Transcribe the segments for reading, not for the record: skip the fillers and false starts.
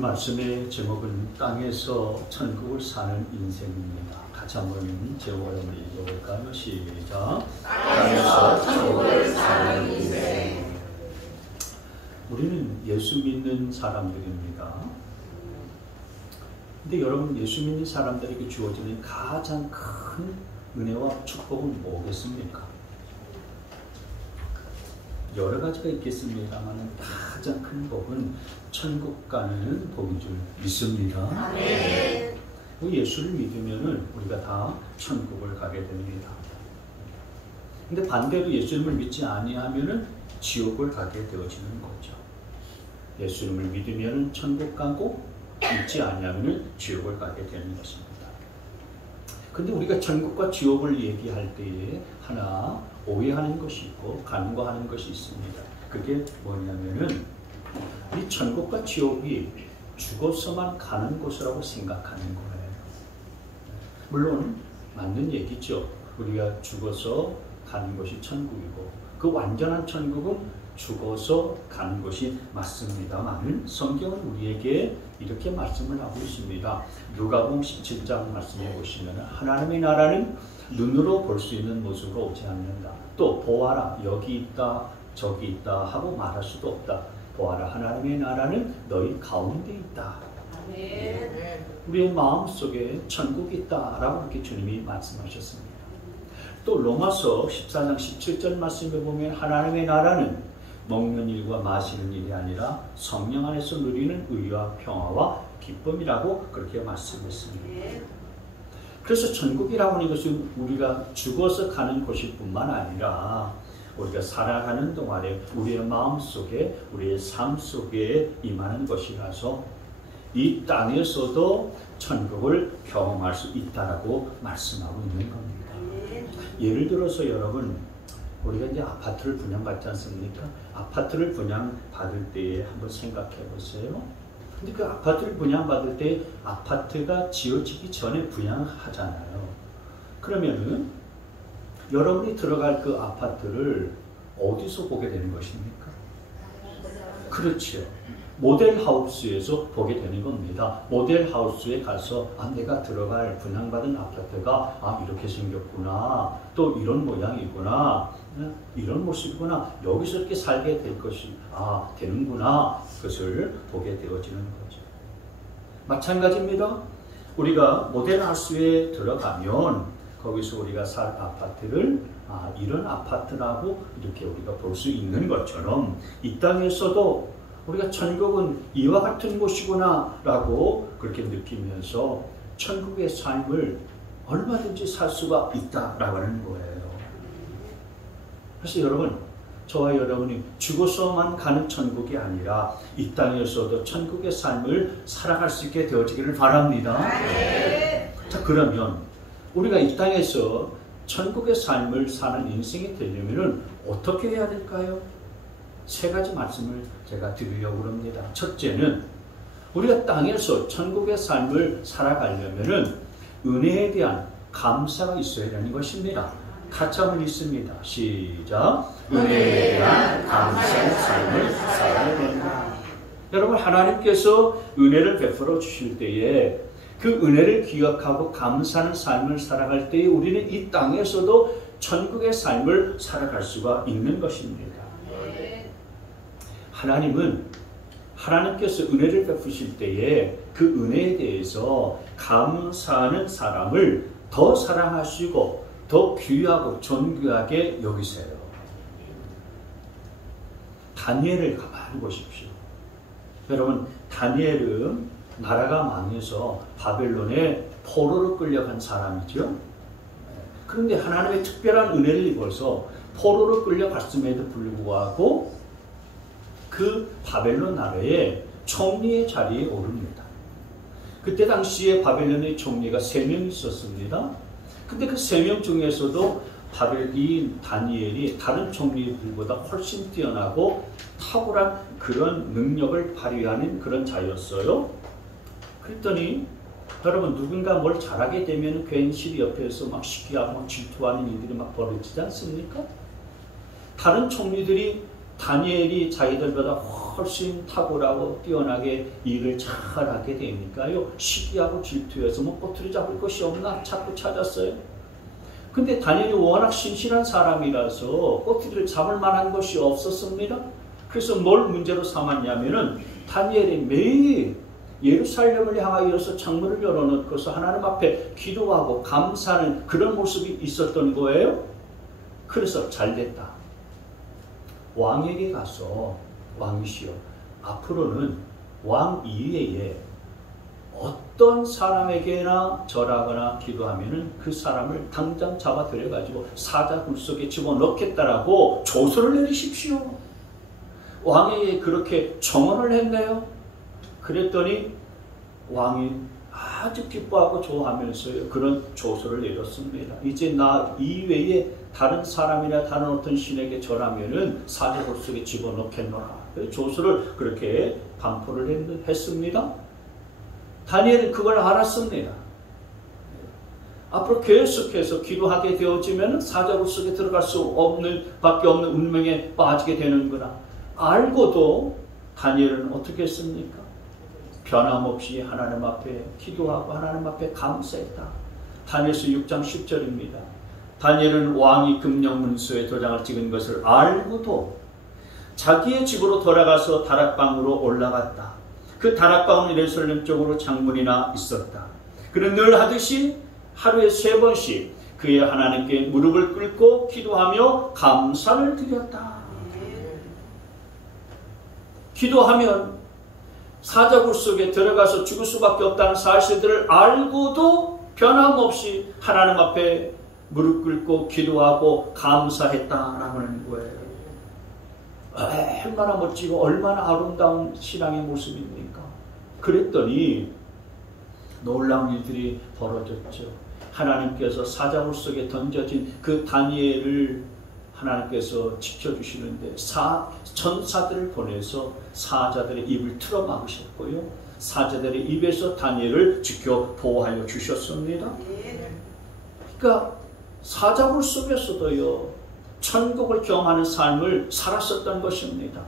말씀의 제목은 땅에서 천국을 사는 인생입니다. 같이 한번 제목을 한번 읽어볼까요? 시작. 땅에서 천국을 사는 인생. 우리는 예수 믿는 사람들입니다. 근데 여러분, 예수 믿는 사람들에게 주어지는 가장 큰 은혜와 축복은 뭐겠습니까? 여러 가지가 있겠습니다만 가장 큰 복은 천국 가는 복인 줄 믿습니다. 아멘. 예수를 믿으면 우리가 다 천국을 가게 됩니다. 근데 반대로 예수님을 믿지 아니하면 지옥을 가게 되어지는 거죠. 예수님을 믿으면 천국 가고 믿지 아니하면 지옥을 가게 되는 것입니다. 근데 우리가 천국과 지옥을 얘기할 때에 하나 오해하는 것이 있고 간과하는 것이 있습니다. 그게 뭐냐면은 이 천국과 지옥이 죽어서만 가는 곳이라고 생각하는 거예요. 물론 맞는 얘기죠. 우리가 죽어서 가는 것이 천국이고 그 완전한 천국은 죽어서 가는 것이 맞습니다만 성경은 우리에게 이렇게 말씀을 하고 있습니다. 누가복음 17장 말씀해 보시면 하나님의 나라는 눈으로 볼 수 있는 모습으로 오지 않는다. 또 보아라 여기 있다 저기 있다 하고 말할 수도 없다. 보아라 하나님의 나라는 너희 가운데 있다. 아멘. 우리의 마음속에 천국이 있다라고 이렇게 주님이 말씀하셨습니다. 또 로마서 14장 17절 말씀에 보면 하나님의 나라는 먹는 일과 마시는 일이 아니라 성령 안에서 누리는 의와 평화와 기쁨이라고 그렇게 말씀했습니다. 그래서 천국이라고 하는 것은 우리가 죽어서 가는 곳일 뿐만 아니라 우리가 살아가는 동안에 우리의 마음속에 우리의 삶 속에 임하는 것이라서 이 땅에서도 천국을 경험할 수 있다라고 말씀하고 있는 겁니다. 예를 들어서 여러분, 우리가 이제 아파트를 분양받지 않습니까? 아파트를 분양받을 때에 한번 생각해 보세요. 근데 그 아파트를 분양받을 때 아파트가 지어지기 전에 분양하잖아요. 그러면은 여러분이 들어갈 그 아파트를 어디서 보게 되는 것입니까? 그렇죠. 모델하우스에서 보게 되는 겁니다. 모델하우스에 가서 내가 들어갈 분양받은 아파트가 이렇게 생겼구나. 또 이런 모양이구나. 이런 모습이구나. 여기서 이렇게 살게 될 것이 되는구나. 그것을 보게 되어지는 거죠. 마찬가지입니다. 우리가 모델하우스에 들어가면 거기서 우리가 살 아파트를 이런 아파트라고 이렇게 우리가 볼 수 있는 것처럼 이 땅에서도 우리가 천국은 이와 같은 곳이구나 라고 그렇게 느끼면서 천국의 삶을 얼마든지 살 수가 있다라고 하는 거예요. 그래서 여러분, 저와 여러분이 죽어서만 가는 천국이 아니라 이 땅에서도 천국의 삶을 살아갈 수 있게 되어지기를 바랍니다. 자, 그러면 우리가 이 땅에서 천국의 삶을 사는 인생이 되려면 어떻게 해야 될까요? 세 가지 말씀을 제가 드리려고 합니다. 첫째는 우리가 땅에서 천국의 삶을 살아가려면 은혜에 대한 감사가 있어야 되는 것입니다. 같이 한번 읽습니다. 시작. 은혜에 대한 감사의 삶을 살아야 된다. 여러분, 하나님께서 은혜를 베풀어 주실 때에 그 은혜를 기억하고 감사하는 삶을 살아갈 때에 우리는 이 땅에서도 천국의 삶을 살아갈 수가 있는 것입니다. 하나님께서 은혜를 베푸실 때에 그 은혜에 대해서 감사하는 사람을 더 사랑하시고 더 귀하고 존귀하게 여기세요. 다니엘을 가만히 보십시오. 여러분, 다니엘은 나라가 망해서 바벨론에 포로로 끌려간 사람이죠. 그런데 하나님의 특별한 은혜를 입어서 포로로 끌려갔음에도 불구하고 그 바벨론 나라의 총리의 자리에 오릅니다. 그때 당시에 바벨론의 총리가 3명 있었습니다. 근데 그 3명 중에서도 이 다니엘이 다른 총리들보다 훨씬 뛰어나고 탁월한 그런 능력을 발휘하는 그런 자였어요. 그랬더니 여러분, 누군가 뭘 잘하게 되면 괜시리 옆에서 막 시기하고 질투하는 일들이 막 벌어지지 않습니까? 다른 총리들이 다니엘이 자기들보다 훨씬 탁월하고 뛰어나게 일을 잘하게 되니까요. 시기하고 질투해서 뭐 꼬투리 잡을 것이 없나 자꾸 찾았어요. 근데 다니엘이 워낙 신실한 사람이라서 꼬투리를 잡을 만한 것이 없었습니다. 그래서 뭘 문제로 삼았냐면은 다니엘이 매일 예루살렘을 향하여서 창문을 열어놓고서 하나님 앞에 기도하고 감사하는 그런 모습이 있었던 거예요. 그래서 잘됐다. 왕에게 가서 왕이시여, 앞으로는 왕 이외에 어떤 사람에게나 절하거나 기도하면은 그 사람을 당장 잡아 들여가지고 사자굴 속에 집어넣겠다라고 조서를 내리십시오. 왕에게 그렇게 청원을 했네요. 그랬더니 왕이 아주 기뻐하고 좋아하면서 그런 조서를 내렸습니다. 이제 나 이외에 다른 사람이나 다른 어떤 신에게 절하면은 사자굴 속에 집어넣겠노라. 조서를 그렇게 반포를 했습니다. 다니엘은 그걸 알았습니다. 앞으로 계속해서 기도하게 되어지면 사자굴 속에 들어갈 수 없는 밖에 없는 운명에 빠지게 되는구나. 알고도 다니엘은 어떻게 했습니까? 변함없이 하나님 앞에 기도하고 하나님 앞에 감사했다. 다니엘서 6장 10절입니다. 다니엘은 왕이 금령문서에 도장을 찍은 것을 알고도 자기의 집으로 돌아가서 다락방으로 올라갔다. 그 다락방은 예루살렘 쪽으로 창문이나 있었다. 그는 늘 하듯이 하루에 3번씩 그의 하나님께 무릎을 꿇고 기도하며 감사를 드렸다. 기도하면 사자굴 속에 들어가서 죽을 수밖에 없다는 사실들을 알고도 변함없이 하나님 앞에 무릎 꿇고 기도하고 감사했다라고 하는 거예요. 얼마나 멋지고 얼마나 아름다운 신앙의 모습입니까? 그랬더니 놀라운 일들이 벌어졌죠. 하나님께서 사자굴 속에 던져진 그 다니엘을 하나님께서 지켜주시는데 천사들을 보내서 사자들의 입을 틀어막으셨고요. 사자들의 입에서 다니엘을 지켜 보호하여 주셨습니다. 그러니까 사자굴 속에서도요, 천국을 경험하는 삶을 살았었던 것입니다.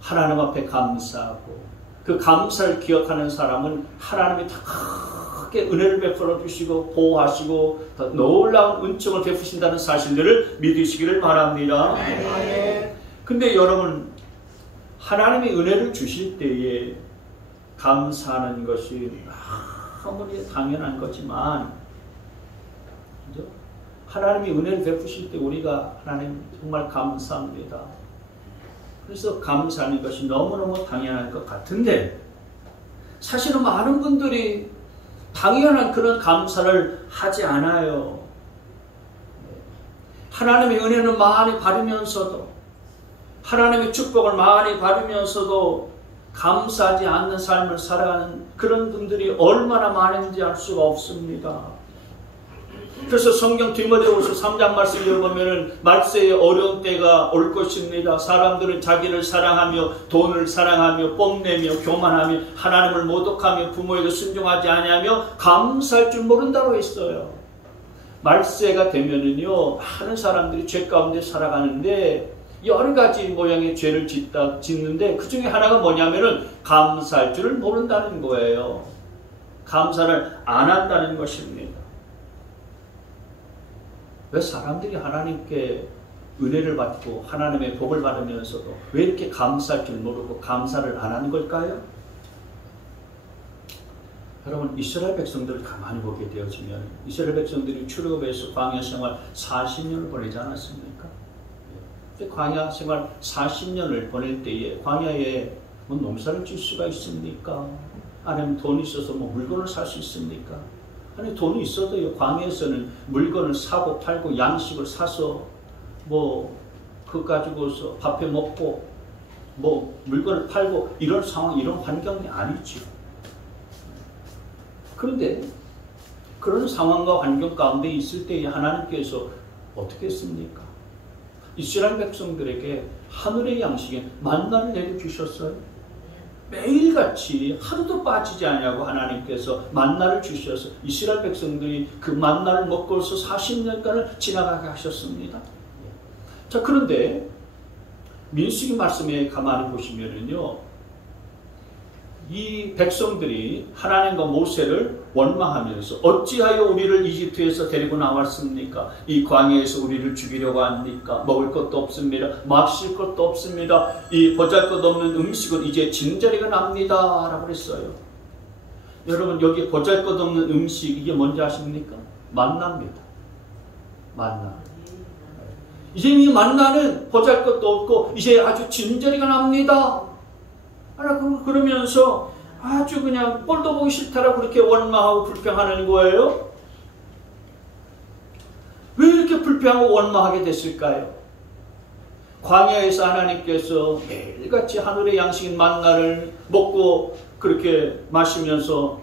하나님 앞에 감사하고 그 감사를 기억하는 사람은 하나님이 크게 은혜를 베풀어 주시고 보호하시고 더 놀라운 은총을 베푸신다는 사실들을 믿으시기를 바랍니다. 근데 여러분, 하나님이 은혜를 주실 때에 감사하는 것이 아무리 당연한 거지만, 그죠? 하나님이 은혜를 베푸실 때 우리가 하나님 정말 감사합니다. 그래서 감사하는 것이 너무너무 당연한 것 같은데, 사실은 많은 분들이 당연한 그런 감사를 하지 않아요. 하나님의 은혜는 많이 받으면서도, 하나님의 축복을 많이 받으면서도 감사하지 않는 삶을 살아가는 그런 분들이 얼마나 많은지 알 수가 없습니다. 그래서 성경 디모데후서 3장 말씀을 읽어보면 말세에 어려운 때가 올 것입니다. 사람들은 자기를 사랑하며 돈을 사랑하며 뽐내며 교만하며 하나님을 모독하며 부모에게 순종하지 아니하며 감사할 줄 모른다고 했어요. 말세가 되면은요, 많은 사람들이 죄 가운데 살아가는데 여러 가지 모양의 죄를 짓는데 그 중에 하나가 뭐냐면은 감사할 줄을 모른다는 거예요. 감사를 안 한다는 것입니다. 왜 사람들이 하나님께 은혜를 받고 하나님의 복을 받으면서도 왜 이렇게 감사할 줄 모르고 감사를 안 하는 걸까요? 여러분, 이스라엘 백성들을 가만히 보게 되어지면 이스라엘 백성들이 출애굽에서 광야 생활 40년을 보내지 않았습니까? 광야 생활 40년을 보낼 때에 광야에 뭐 농사를 질 수가 있습니까? 아니면 돈이 있어서 뭐 물건을 살 수 있습니까? 아니, 돈이 있어도요, 광야에서는 물건을 사고 팔고 양식을 사서 뭐 그거 가지고서 밥해 먹고 뭐 물건을 팔고 이런 상황, 이런 환경이 아니죠. 그런데 그런 상황과 환경 가운데 있을 때에 하나님께서 어떻게 했습니까? 이스라엘 백성들에게 하늘의 양식에 만나를 내려주셨어요. 매일같이 하루도 빠지지 않냐고 하나님께서 만나를 주셔서 이스라엘 백성들이 그 만나를 먹고서 40년간을 지나가게 하셨습니다. 자, 그런데 민수기 말씀에 가만히 보시면은요, 이 백성들이 하나님과 모세를 원망하면서 어찌하여 우리를 이집트에서 데리고 나왔습니까? 이 광야에서 우리를 죽이려고 합니까? 먹을 것도 없습니다. 마실 것도 없습니다. 이 보잘것없는 음식은 이제 진저리가 납니다 라고 그랬어요. 여러분, 여기 보잘것없는 음식, 이게 뭔지 아십니까? 만나입니다. 만나. 이제 이 만나는 보잘것도 없고 이제 아주 진저리가 납니다 그러면서 아주 그냥 꼴도 보기 싫다라고 그렇게 원망하고 불평하는 거예요. 왜 이렇게 불평하고 원망하게 됐을까요? 광야에서 하나님께서 매일같이 하늘의 양식인 만나를 먹고 그렇게 마시면서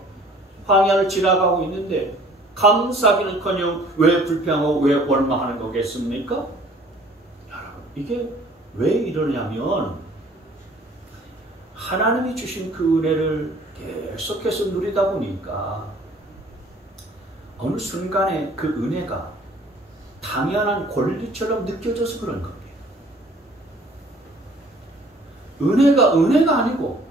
광야를 지나가고 있는데 감사하기는커녕 왜 불평하고 왜 원망하는 거겠습니까? 여러분, 이게 왜 이러냐면 하나님이 주신 그 은혜를 계속해서 누리다 보니까 어느 순간에 그 은혜가 당연한 권리처럼 느껴져서 그런 겁니다. 은혜가 아니고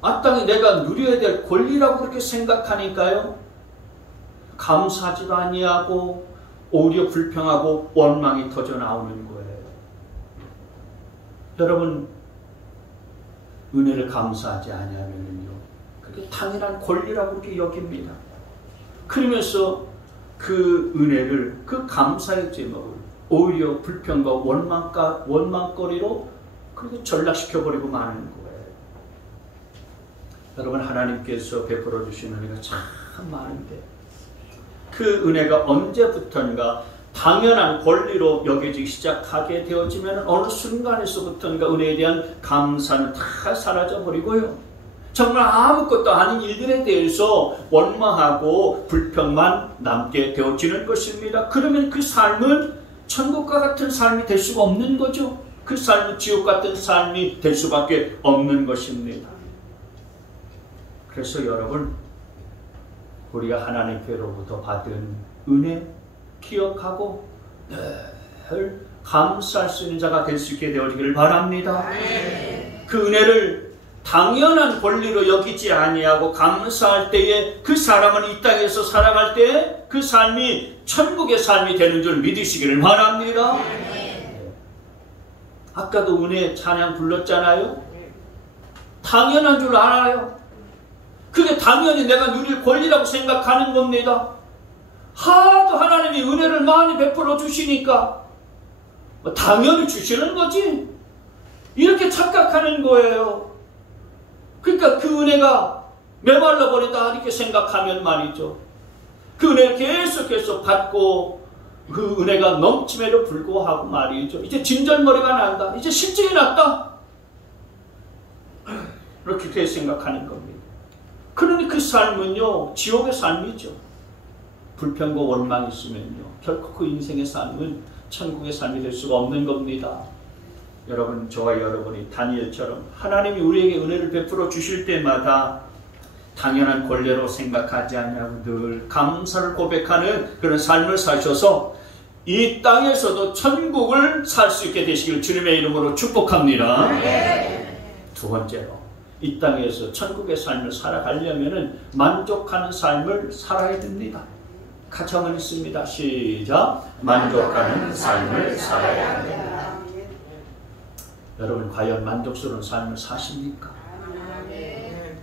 마땅히 내가 누려야 될 권리라고 그렇게 생각하니까요, 감사하지도 아니하고 오히려 불평하고 원망이 터져 나오는 거예요. 여러분, 은혜를 감사하지 아니하면요, 그게 당연한 권리라고 그렇게 여깁니다. 그러면서 그 은혜를, 그 감사의 제목을 오히려 불평과 원망거리로 그렇게 전락시켜버리고 마는 거예요. 여러분, 하나님께서 베풀어 주신 은혜가 참 많은데 그 은혜가 언제부턴가 당연한 권리로 여겨지기 시작하게 되어지면 어느 순간에서부터인가 은혜에 대한 감사는 다 사라져버리고요, 정말 아무것도 아닌 일들에 대해서 원망하고 불평만 남게 되어지는 것입니다. 그러면 그 삶은 천국과 같은 삶이 될 수가 없는 거죠. 그 삶은 지옥 같은 삶이 될 수밖에 없는 것입니다. 그래서 여러분, 우리가 하나님께로부터 받은 은혜 기억하고 늘 감사할 수 있는 자가 될 수 있게 되어지기를 바랍니다. 그 은혜를 당연한 권리로 여기지 아니하고 감사할 때에 그 사람은 이 땅에서 살아갈 때에 그 삶이 천국의 삶이 되는 줄 믿으시기를 바랍니다. 아까도 은혜 찬양 불렀잖아요. 당연한 줄 알아요. 그게 당연히 내가 누릴 권리라고 생각하는 겁니다. 하도 하나님이 은혜를 많이 베풀어 주시니까 당연히 주시는 거지, 이렇게 착각하는 거예요. 그러니까 그 은혜가 메말라 버리다 이렇게 생각하면 말이죠, 그 은혜를 계속해서 받고 그 은혜가 넘침에도 불구하고 말이죠, 이제 진절머리가 난다, 이제 실증이 났다, 이렇게 생각하는 겁니다. 그러니 그 삶은요, 지옥의 삶이죠. 불평과 원망이 있으면요, 결코 그 인생의 삶은 천국의 삶이 될 수가 없는 겁니다. 여러분, 저와 여러분이 다니엘처럼 하나님이 우리에게 은혜를 베풀어 주실 때마다 당연한 권리로 생각하지 않냐고 늘 감사를 고백하는 그런 삶을 사셔서 이 땅에서도 천국을 살 수 있게 되시길 주님의 이름으로 축복합니다. 두 번째로, 이 땅에서 천국의 삶을 살아가려면 만족하는 삶을 살아야 됩니다. 같이 한번 읽습니다. 시작. 만족하는 삶을 살아야 됩니다. 여러분, 과연 만족스러운 삶을 사십니까? 네.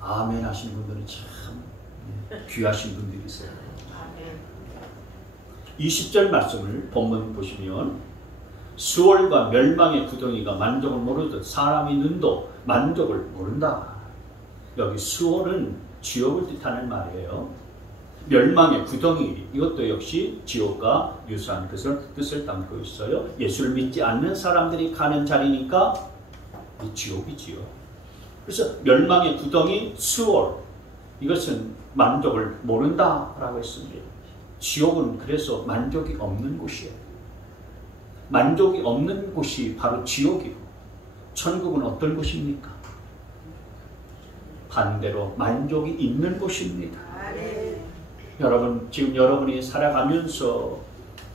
아멘 하신 분들은 참 귀하신 분들이세요. 20절 말씀을 본문 보시면, 수월과 멸망의 구덩이가 만족을 모르듯 사람이 눈도 만족을 모른다. 여기 수월은 지옥을 뜻하는 말이에요. 멸망의 구덩이, 이것도 역시 지옥과 유사한 뜻을 담고 있어요. 예수를 믿지 않는 사람들이 가는 자리니까 이 지옥이지요. 그래서 멸망의 구덩이, 수월, 이것은 만족을 모른다라고 했습니다. 지옥은 그래서 만족이 없는 곳이에요. 만족이 없는 곳이 바로 지옥이고, 천국은 어떤 곳입니까? 반대로 만족이 있는 곳입니다. 여러분, 지금 여러분이 살아가면서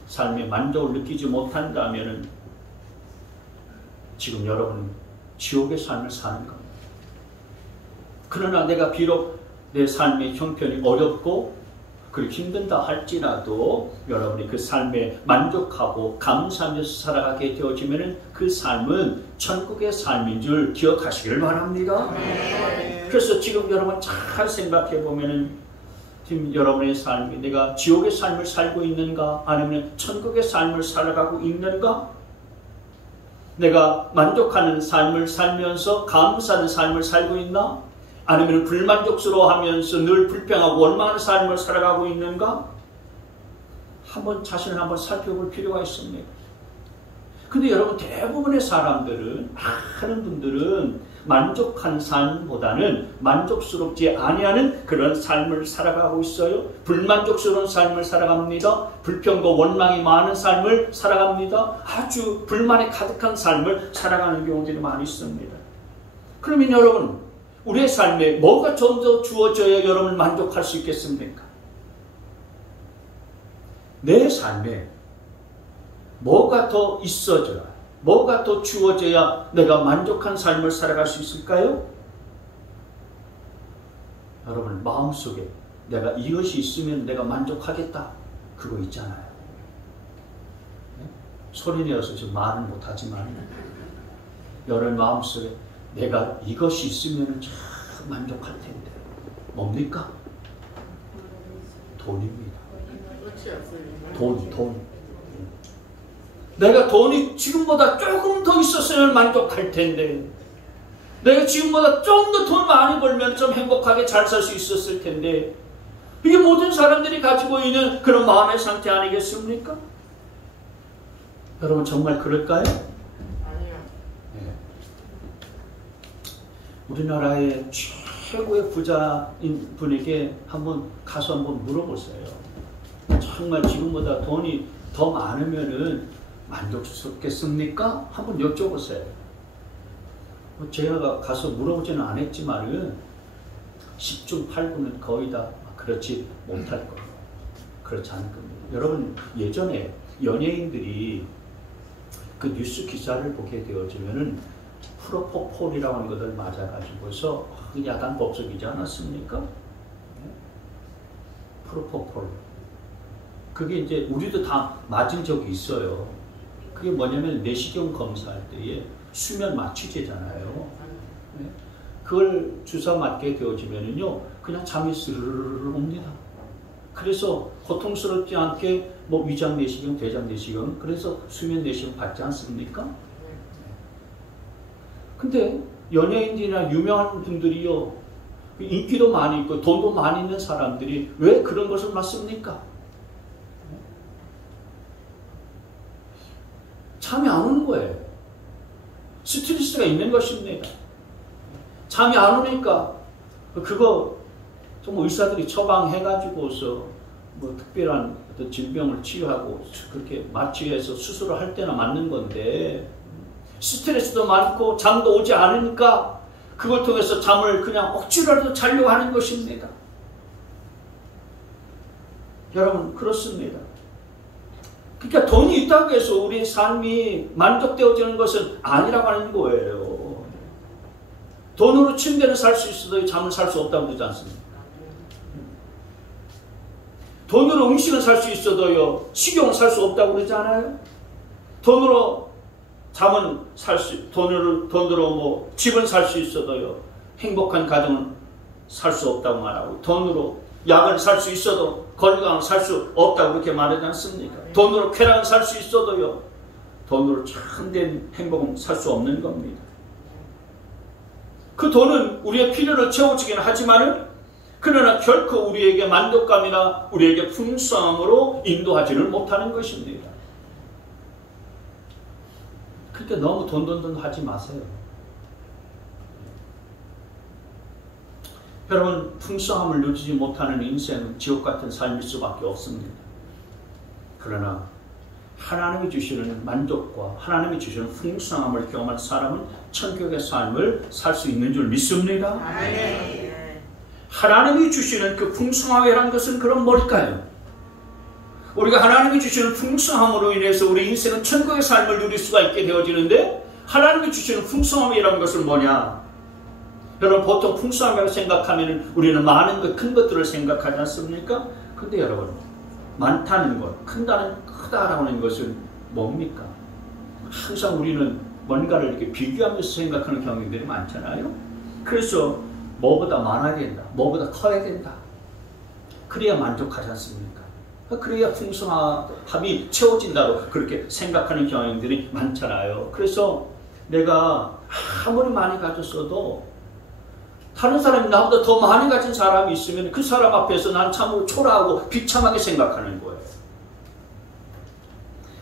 삶에 만족을 느끼지 못한다면 지금 여러분은 지옥의 삶을 사는 겁니다. 그러나 내가 비록 내 삶의 형편이 어렵고 그리고 힘든다 할지라도 여러분이 그 삶에 만족하고 감사하면서 살아가게 되어지면 그 삶은 천국의 삶인 줄 기억하시기를 바랍니다. 그래서 지금 여러분 잘 생각해 보면은 지금 여러분의 삶이 내가 지옥의 삶을 살고 있는가 아니면 천국의 삶을 살아가고 있는가? 내가 만족하는 삶을 살면서 감사하는 삶을 살고 있나? 아니면 불만족스러워하면서 늘 불평하고 원망하는 삶을 살아가고 있는가? 한번 자신을 한번 살펴볼 필요가 있습니다. 근데 여러분 대부분의 사람들은 많은 분들은 만족한 삶보다는 만족스럽지 아니하는 그런 삶을 살아가고 있어요. 불만족스러운 삶을 살아갑니다. 불평과 원망이 많은 삶을 살아갑니다. 아주 불만이 가득한 삶을 살아가는 경우들이 많이 있습니다. 그러면 여러분 우리의 삶에 뭐가 좀 더 주어져야 여러분을 만족할 수 있겠습니까? 내 삶에 뭐가 더 있어져야, 뭐가 더 주어져야 내가 만족한 삶을 살아갈 수 있을까요? 여러분 마음속에 내가 이것이 있으면 내가 만족하겠다 그거 있잖아요. 네? 소리내어서 좀 말은 못하지만 여러분 마음속에 내가 이것이 있으면 참 만족할 텐데 뭡니까? 돈입니다. 돈. 내가 돈이 지금보다 조금 더 있었으면 만족할 텐데 내가 지금보다 좀 더 돈 많이 벌면 좀 행복하게 잘 살 수 있었을 텐데 이게 모든 사람들이 가지고 있는 그런 마음의 상태 아니겠습니까? 여러분 정말 그럴까요? 아니요. 네. 우리나라의 최고의 부자인 분에게 가서 한번 물어보세요. 정말 지금보다 돈이 더 많으면은 만족스럽겠습니까? 한번 여쭤보세요. 제가 가서 물어보지는 않았지만은 10중 8구는 거의 다 그렇지 못할 겁니다. 그렇지 않을 겁니다. 여러분 예전에 연예인들이 그 뉴스 기사를 보게 되어지면은 프로포폴이라고 하는 것을 맞아가지고서 야단 법석이지 않았습니까? 프로포폴. 그게 이제 우리도 다 맞은 적이 있어요. 그게 뭐냐면 내시경 검사할 때에 수면 마취제잖아요. 그걸 주사 맞게 되어지면은요, 그냥 잠이 스르르르 옵니다. 그래서 고통스럽지 않게 뭐 위장 내시경, 대장 내시경, 그래서 수면 내시경 받지 않습니까? 근데 연예인들이나 유명한 분들이요, 인기도 많이 있고 돈도 많이 있는 사람들이 왜 그런 것을 맞습니까? 잠이 안 오는 거예요. 스트레스가 있는 것입니다. 잠이 안 오니까 그거 좀 의사들이 처방해가지고서 뭐 특별한 어떤 질병을 치료하고 그렇게 마취해서 수술을 할 때나 맞는 건데 스트레스도 많고 잠도 오지 않으니까 그걸 통해서 잠을 그냥 억지로라도 자려고 하는 것입니다. 여러분 그렇습니다. 그러니까 돈이 있다고 해서 우리의 삶이 만족되어지는 것은 아니라고 하는 거예요. 돈으로 침대는 살 수 있어도 잠을 살 수 없다고 그러지 않습니까? 돈으로 음식은 살 수 있어도요, 식용은 살 수 없다고 그러지 않아요? 돈으로 잠은 돈으로 뭐 집은 살 수 있어도요, 행복한 가정은 살 수 없다고 말하고, 돈으로 약을 살 수 있어도 건강을 살 수 없다고 그렇게 말하지 않습니까? 돈으로 쾌락을 살 수 있어도요, 돈으로 참된 행복은 살 수 없는 겁니다. 그 돈은 우리의 필요를 채워주긴 하지만은 그러나 결코 우리에게 만족감이나 우리에게 풍성함으로 인도하지를 못하는 것입니다. 그러니까 너무 돈 하지 마세요. 여러분 풍성함을 누리지 못하는 인생은 지옥 같은 삶일 수밖에 없습니다. 그러나 하나님이 주시는 만족과 하나님이 주시는 풍성함을 경험한 사람은 천국의 삶을 살 수 있는 줄 믿습니다. 하나님이 주시는 그 풍성함이라는 것은 그럼 뭘까요? 우리가 하나님이 주시는 풍성함으로 인해서 우리 인생은 천국의 삶을 누릴 수가 있게 되어지는데 하나님이 주시는 풍성함이라는 것은 뭐냐? 여러분 보통 풍성함이라고 생각하면 우리는 많은 것, 큰 것들을 생각하지 않습니까? 근데 여러분 많다는 것, 크다라고 하는 것은 뭡니까? 항상 우리는 뭔가를 이렇게 비교하면서 생각하는 경향들이 많잖아요. 그래서 뭐보다 많아야 된다, 뭐보다 커야 된다. 그래야 만족하지 않습니까? 그래야 풍성함이 채워진다고 그렇게 생각하는 경향들이 많잖아요. 그래서 내가 아무리 많이 가졌어도 다른 사람이 나보다 더 많이 가진 사람이 있으면 그 사람 앞에서 난 참으로 초라하고 비참하게 생각하는 거예요.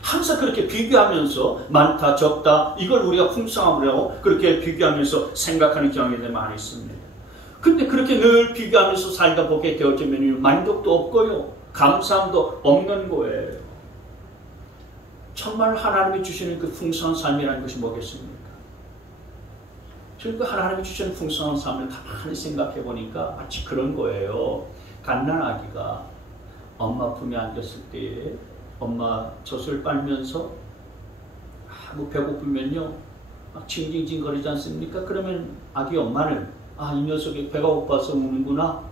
항상 그렇게 비교하면서 많다, 적다, 이걸 우리가 풍성함이라고 그렇게 비교하면서 생각하는 경향이 많이 있습니다. 근데 그렇게 늘 비교하면서 살다 보게 되어지면 만족도 없고요, 감사함도 없는 거예요. 정말 하나님이 주시는 그 풍성한 삶이라는 것이 뭐겠습니까? 그러니까 하나님이 주시는 풍성한 삶을 가만히 생각해 보니까 마치 그런 거예요. 갓난아기가 엄마 품에 앉았을 때에 엄마 젖을 빨면서 아무 배고프면요 막 징징징거리지 않습니까? 그러면 아기 엄마는 이 녀석이 배가 고파서 우는구나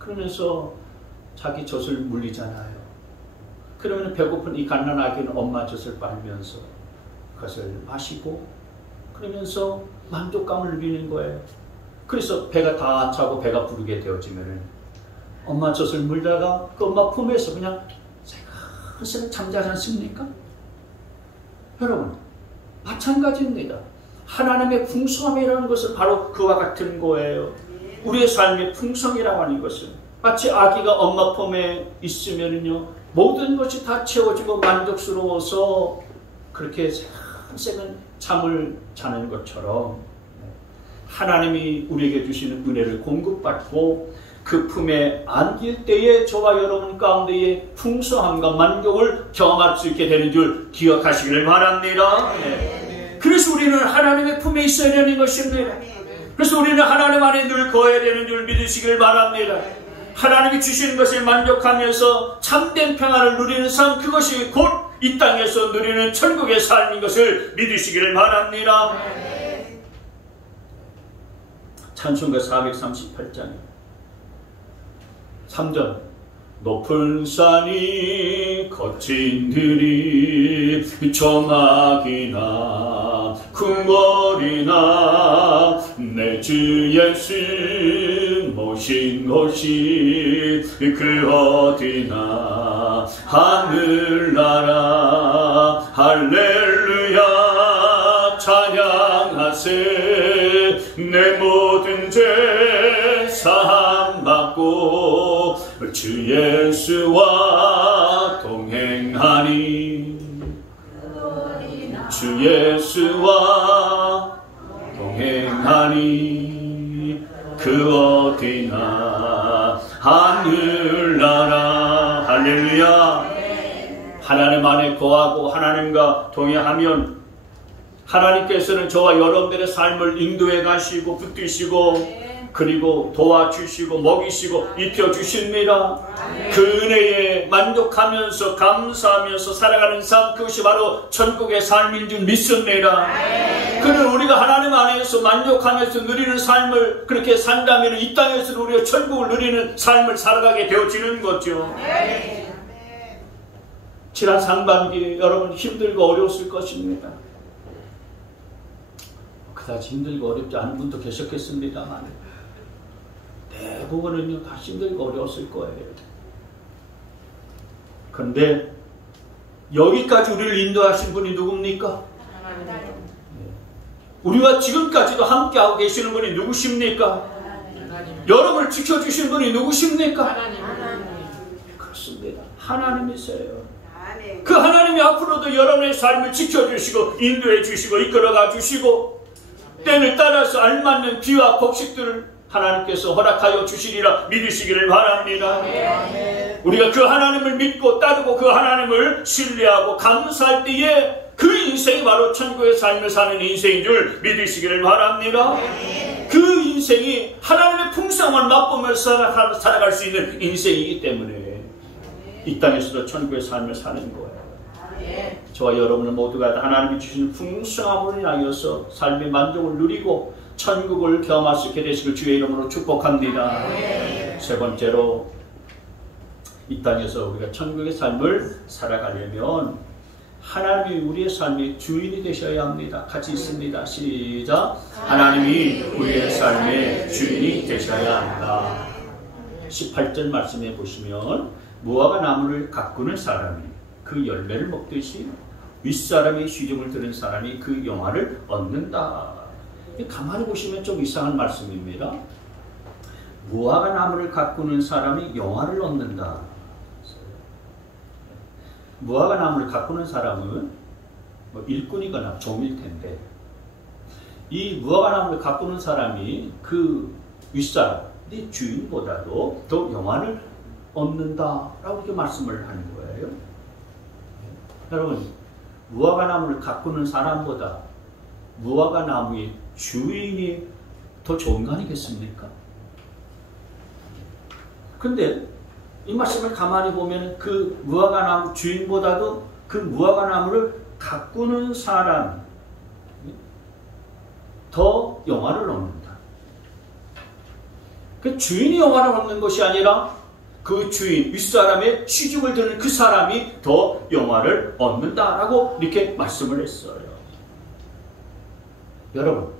그러면서 자기 젖을 물리잖아요. 그러면 배고픈 이 갓난아기는 엄마 젖을 빨면서 그것을 마시고 그러면서 만족감을 누리는 거예요. 그래서 배가 다 차고 배가 부르게 되어지면 엄마 젖을 물다가 그 엄마 품에서 그냥 새까맣게 잠자지 않습니까? 여러분 마찬가지입니다. 하나님의 풍성함이라는 것은 바로 그와 같은 거예요. 우리의 삶의 풍성이라고 하는 것은 마치 아기가 엄마 품에 있으면요 모든 것이 다 채워지고 만족스러워서 그렇게 새는 잠을 자는 것처럼 하나님이 우리에게 주시는 은혜를 공급받고 그 품에 안길 때에 저와 여러분 가운데에 풍성함과 만족을 경험할 수 있게 되는 줄 기억하시기를 바랍니다. 그래서 우리는 하나님의 품에 있어야 되는 것입니다. 그래서 우리는 하나님 안에 늘 거해야 되는 줄 믿으시기를 바랍니다. 하나님이 주시는 것에 만족하면서 참된 평안을 누리는 삶, 그것이 곧 이 땅에서 누리는 천국의 삶인 것을 믿으시기를 바랍니다. 찬송가 438장 3절 높은 산이 거친 들이 정악이나 궁궐이나 내 주 예수 모신 곳이 그 어디나 하늘나라 할렐루야 찬양하세 내 모든 죄 사함받고 주 예수와 동행하니 주 예수와 동행하니 그 어디나 하늘나라 할렐루야. 하나님 안에 거하고 하나님과 동행하면 하나님께서는 저와 여러분들의 삶을 인도해 가시고 붙드시고 그리고 도와주시고 먹이시고 입혀주십니다. 그 은혜에 만족하면서 감사하면서 살아가는 삶, 그것이 바로 천국의 삶인 줄 믿습니다. 그는 우리가 하나님 안에서 만족하면서 누리는 삶을 그렇게 산다면 이 땅에서 우리가 천국을 누리는 삶을 살아가게 되어지는 거죠. 지난 상반기에 여러분 힘들고 어려웠을 것입니다. 그다지 힘들고 어렵지 않은 분도 계셨겠습니다만 대부분은요 다 힘들고 어려웠을 거예요. 그런데 여기까지 우리를 인도하신 분이 누굽니까? 우리와 지금까지도 함께하고 계시는 분이 누구십니까? 여러분을 지켜주신 분이 누구십니까? 그렇습니다. 하나님이세요. 그 하나님이 앞으로도 여러분의 삶을 지켜주시고 인도해 주시고 이끌어가 주시고 때를 따라서 알맞는 비와 곡식들을 하나님께서 허락하여 주시리라 믿으시기를 바랍니다. 우리가 그 하나님을 믿고 따르고 그 하나님을 신뢰하고 감사할 때에 그 인생이 바로 천국의 삶을 사는 인생인 줄 믿으시기를 바랍니다. 그 인생이 하나님의 풍성함을 맛보면서 살아갈 수 있는 인생이기 때문에 이 땅에서도 천국의 삶을 사는 거예요. 저와 여러분 모두가 하나님이 주신 풍성함을 인하여서 삶의 만족을 누리고 천국을 경험할 수 있게 되시길 주의 이름으로 축복합니다. 세 번째로 이 땅에서 우리가 천국의 삶을 살아가려면 하나님이 우리의 삶의 주인이 되셔야 합니다. 같이 있습니다. 시작. 하나님이 우리의 삶의 주인이 되셔야 한다. 18절 말씀해 보시면 무화과 나무를 가꾸는 사람이 그 열매를 먹듯이 윗사람의 시중을 들은 사람이 그 영화를 얻는다. 가만히 보시면 좀 이상한 말씀입니다. 무화과 나무를 가꾸는 사람이 영화를 얻는다. 무화과 나무를 가꾸는 사람은 일꾼이거나 종일 텐데 이 무화과 나무를 가꾸는 사람이 그 윗사람, 네 주인보다도 더 영화를 얻는다라고 이렇게 말씀을 하는 거예요. 여러분, 무화과 나무를 가꾸는 사람보다 무화과 나무의 주인이 더 좋은 거 아니겠습니까? 근데 이 말씀을 가만히 보면 그 무화과 나무 주인보다도 그 무화과 나무를 가꾸는 사람이 더 영화를 얻는다. 그 주인이 영화를 얻는 것이 아니라 그 주인, 윗사람의 시중을 드는 그 사람이 더 영화를 얻는다라고 이렇게 말씀을 했어요. 여러분,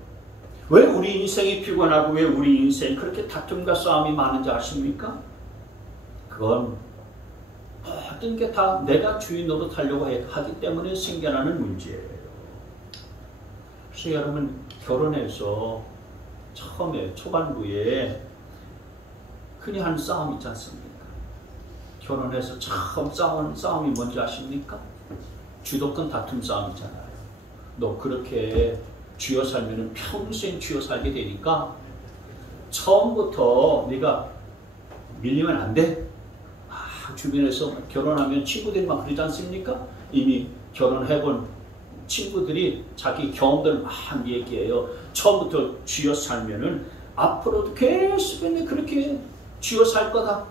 왜 우리 인생이 피곤하고 왜 우리 인생이 그렇게 다툼과 싸움이 많은지 아십니까? 그건 모든 게 다 내가 주인 노릇하려고 하기 때문에 생겨나는 문제예요. 그래서 여러분, 결혼해서 처음에 초반부에 흔히 하는 싸움 있지 않습니까? 결혼해서 처음 싸우는 싸움이 뭔지 아십니까? 주도권 다툼 싸움이잖아요. 너 그렇게 쥐어 살면 평생 쥐어 살게 되니까 처음부터 네가 밀리면 안 돼. 주변에서 결혼하면 친구들이 막 그러지 않습니까? 이미 결혼해본 친구들이 자기 경험들을 막 얘기해요. 처음부터 쥐어 살면은 앞으로도 계속 그렇게 쥐어 살 거다.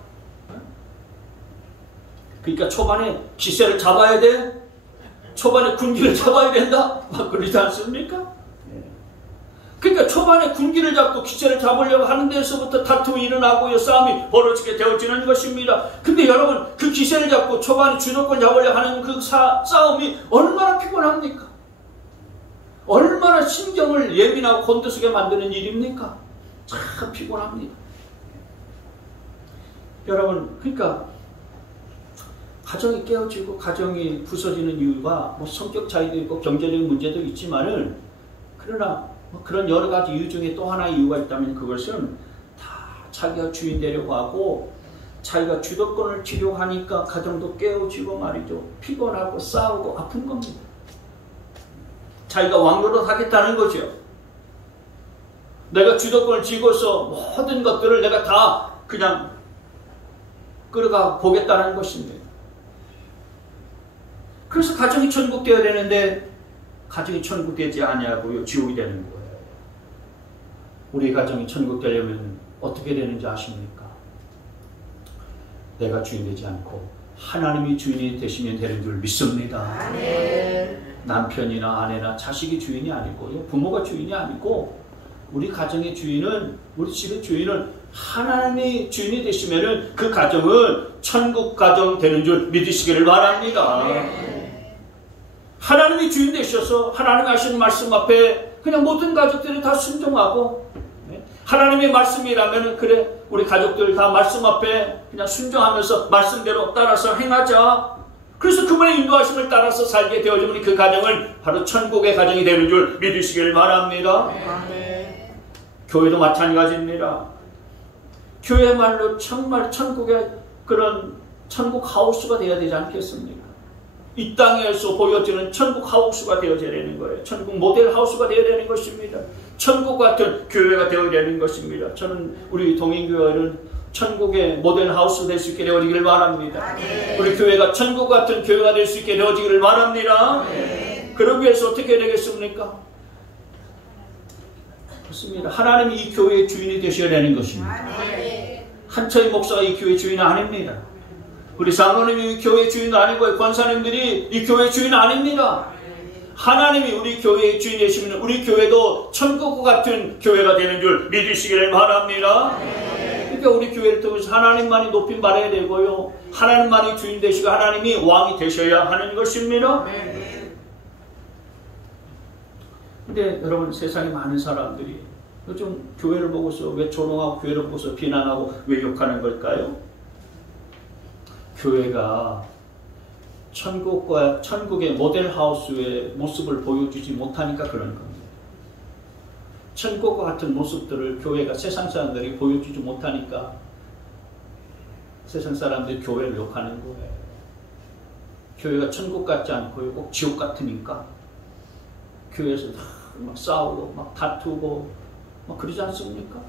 그러니까 초반에 기세를 잡아야 돼. 초반에 군기를 잡아야 된다. 막 그러지 않습니까? 그러니까 초반에 군기를 잡고 기세를 잡으려고 하는 데서부터 다툼이 일어나고요. 싸움이 벌어지게 되어지는 것입니다. 근데 여러분, 그 기세를 잡고 초반에 주도권 잡으려고 하는 그 싸움이 얼마나 피곤합니까? 얼마나 신경을 예민하고 곤두서게 만드는 일입니까? 참 피곤합니다. 여러분, 그러니까 가정이 깨어지고 가정이 부서지는 이유가 뭐 성격 차이도 있고 경제적인 문제도 있지만은, 그러나 그런 여러 가지 이유 중에 또 하나의 이유가 있다면 그것은 다 자기가 주인 되려고 하고 자기가 주도권을 쥐려고 하니까 가정도 깨어지고 말이죠. 피곤하고 싸우고 아픈 겁니다. 자기가 왕노릇 하겠다는 거죠. 내가 주도권을 쥐고서 모든 것들을 내가 다 그냥 끌어가 보겠다는 것입니다. 그래서 가정이 천국되어야 되는데 가정이 천국되지 아니하고요, 지옥이 되는 거예요. 우리 가정이 천국되려면 어떻게 되는지 아십니까? 내가 주인 되지 않고 하나님이 주인이 되시면 되는 줄 믿습니다. 아멘. 남편이나 아내나 자식이 주인이 아니고요, 부모가 주인이 아니고 우리 가정의 주인은, 우리 집의 주인은 하나님이 주인이 되시면 그 가정은 천국 가정 되는 줄 믿으시기를 바랍니다. 아멘. 하나님이 주인 되셔서 하나님이 하시는 말씀 앞에 그냥 모든 가족들이 다 순종하고, 하나님의 말씀이라면 그래 우리 가족들 다 말씀 앞에 그냥 순종하면서 말씀대로 따라서 행하자. 그래서 그분의 인도하심을 따라서 살게 되어지면 그 가정은 바로 천국의 가정이 되는 줄 믿으시길 바랍니다. 네. 교회도 마찬가지입니다. 교회말로 정말 천국의 그런 천국 하우스가 되어야 되지 않겠습니까? 이 땅에서 보여지는 천국 하우스가 되어져야 되는 거예요. 천국 모델 하우스가 되어야 되는 것입니다. 천국 같은 교회가 되어야 되는 것입니다. 저는 우리 동인교회는 천국의 모델 하우스 될 수 있게 되어지기를 바랍니다. 네. 우리 교회가 천국 같은 교회가 될 수 있게 되어지기를 바랍니다. 네. 그러기 위해서 어떻게 되겠습니까? 그렇습니다. 하나님이 이 교회의 주인이 되셔야 되는 것입니다. 네. 한철 목사가 이 교회의 주인은 아닙니다. 우리 장로님이 교회 주인 아니고 권사님들이 이 교회 주인 아닙니다. 하나님이 우리 교회의 주인이시면 우리 교회도 천국과 같은 교회가 되는 줄 믿으시기를 바랍니다. 그러니까 우리 교회를 통해서 하나님만이 높임 받아야 되고요. 하나님만이 주인 되시고 하나님이 왕이 되셔야 하는 것입니다. 근데 여러분, 세상에 많은 사람들이 요즘 교회를 보고서 왜 조롱하고 교회를 보고서 비난하고 왜 욕하는 걸까요? 교회가 천국의 모델하우스의 모습을 보여주지 못하니까 그런 겁니다. 천국과 같은 모습들을 교회가 세상 사람들이 보여주지 못하니까 세상 사람들이 교회를 욕하는 거예요. 교회가 천국 같지 않고 꼭 지옥 같으니까 교회에서 막 싸우고 막 다투고 막 그러지 않습니까?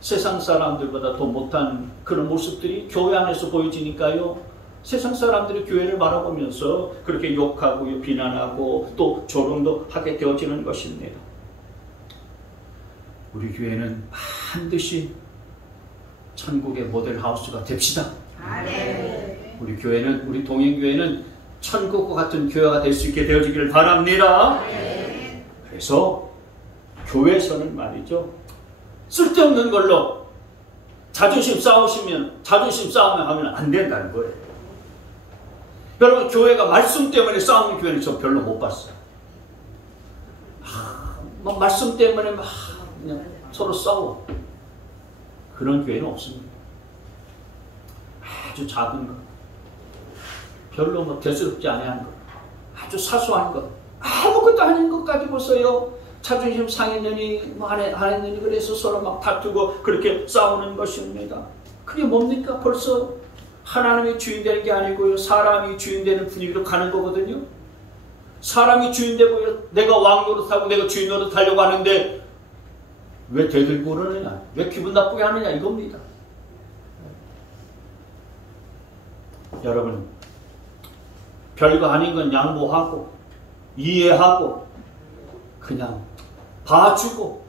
세상 사람들보다 더 못한 그런 모습들이 교회 안에서 보여지니까요. 세상 사람들이 교회를 바라보면서 그렇게 욕하고 비난하고 또 조롱도 하게 되어지는 것입니다. 우리 교회는 반드시 천국의 모델하우스가 됩시다. 우리 교회는, 우리 동행교회는 천국과 같은 교회가 될 수 있게 되어지기를 바랍니다. 그래서 교회에서는 말이죠, 쓸데없는 걸로 자존심 싸우면 하면 안 된다는 거예요. 여러분, 교회가 말씀 때문에 싸우는 교회는 저 별로 못 봤어요. 막 말씀 때문에 막 그냥 서로 싸워. 그런 교회는 없습니다. 아주 작은 것, 별로 뭐 대수롭지 않은 것, 아주 사소한 것, 아무것도 아닌 것 가지고서요 자존심 상했느니 뭐 안 했느니 그래서 서로 막 다투고 그렇게 싸우는 것입니다. 그게 뭡니까? 벌써 하나님이 주인 되는 게 아니고요, 사람이 주인 되는 분위기로 가는 거거든요. 사람이 주인 되고 내가 왕 노릇하고 내가 주인 노릇하려고 하는데 왜 대들고 그러느냐, 왜 기분 나쁘게 하느냐, 이겁니다. 여러분, 별거 아닌 건 양보하고 이해하고 그냥 봐주고,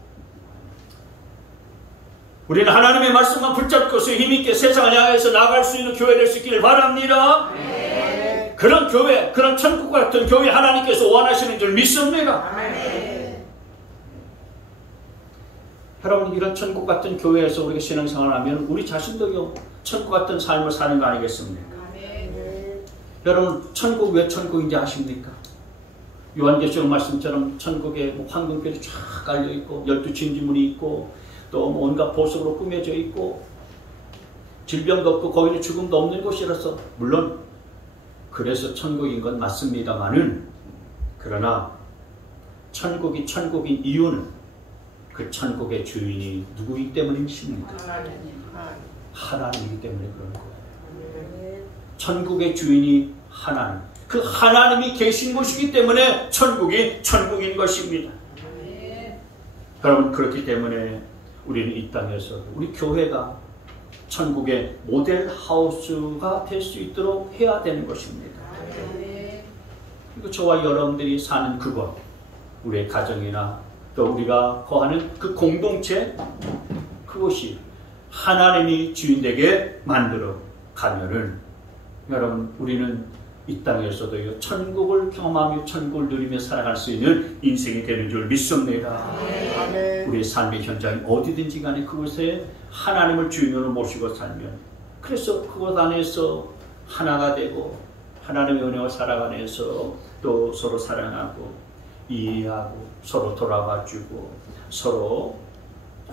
우리는 하나님의 말씀만 붙잡고서 힘있게 세상을 향해서 나아갈 수 있는 교회 될 수 있기를 바랍니다. 그런 교회, 그런 천국 같은 교회 하나님께서 원하시는 줄 믿습니다. 여러분, 이런 천국 같은 교회에서 우리가 신앙생활을 하면 우리 자신도 천국 같은 삶을 사는 거 아니겠습니까? 여러분, 천국 왜 천국인지 아십니까? 요한계시록 말씀처럼 천국에 황금별이 쫙 깔려있고 12진지문이 있고 또 온갖 보석으로 꾸며져 있고 질병도 없고 거기는 죽음도 없는 곳이라서, 물론 그래서 천국인 건 맞습니다만은, 그러나 천국이 천국인 이유는 그 천국의 주인이 누구이기 때문이십니까? 하나님이기 때문에 그런 거예요. 천국의 주인이 하나님, 그 하나님이 계신 곳이기 때문에 천국이 천국인 것입니다. 여러분, 그렇기 때문에 우리는 이 땅에서 우리 교회가 천국의 모델 하우스가 될 수 있도록 해야 되는 것입니다. 그리고 저와 여러분들이 사는 그곳, 우리의 가정이나 또 우리가 거하는 그 공동체, 그것이 하나님이 주인되게 만들어 가면은 여러분, 우리는 이 땅에서도 천국을 경험하며 천국을 누리며 살아갈 수 있는 인생이 되는 줄 믿습니다. 우리의 삶의 현장이 어디든지 간에 그곳에 하나님을 주인으로 모시고 살면, 그래서 그곳 안에서 하나가 되고 하나님의 은혜와 사랑 안에서 또 서로 사랑하고 이해하고 서로 돌아봐주고 서로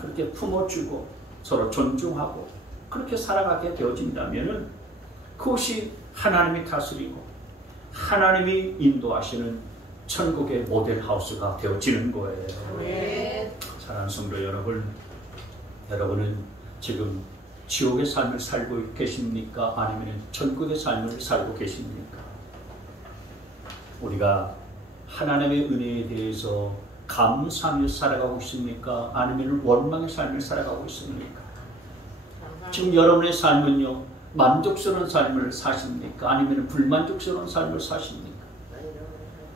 그렇게 품어주고 서로 존중하고 그렇게 살아가게 되어진다면 그것이 하나님이 다스리고 하나님이 인도하시는 천국의 모델하우스가 되어지는 거예요. 사랑하는 성도 여러분, 여러분은 지금 지옥의 삶을 살고 계십니까? 아니면 천국의 삶을 살고 계십니까? 우리가 하나님의 은혜에 대해서 감사하며 살아가고 있습니까? 아니면 원망의 삶을 살아가고 있습니까? 지금 여러분의 삶은요, 만족스러운 삶을 사십니까? 아니면 불만족스러운 삶을 사십니까?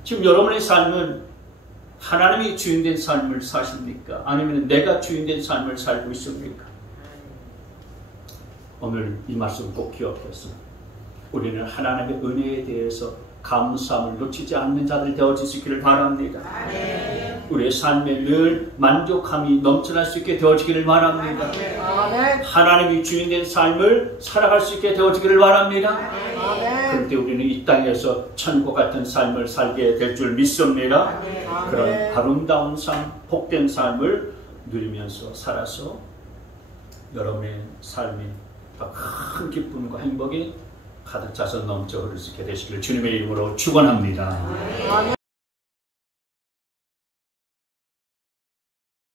지금 여러분의 삶은 하나님이 주인된 삶을 사십니까? 아니면 내가 주인된 삶을 살고 있습니까? 오늘 이 말씀 꼭 기억해서 우리는 하나님의 은혜에 대해서 감사함을 놓치지 않는 자들 되어질 수 있기를 바랍니다. 우리의 삶에 늘 만족함이 넘쳐날 수 있게 되어지기를 바랍니다. 하나님이 주인된 삶을 살아갈 수 있게 되어지기를 바랍니다. 그런데 우리는 이 땅에서 천국 같은 삶을 살게 될 줄 믿습니다. 그런 아름다운 삶, 복된 삶을 누리면서 살아서 여러분의 삶이 더 큰 기쁨과 행복이 가득 차서 넘쳐 흐를 수 있게 되시길 주님의 이름으로 축원합니다.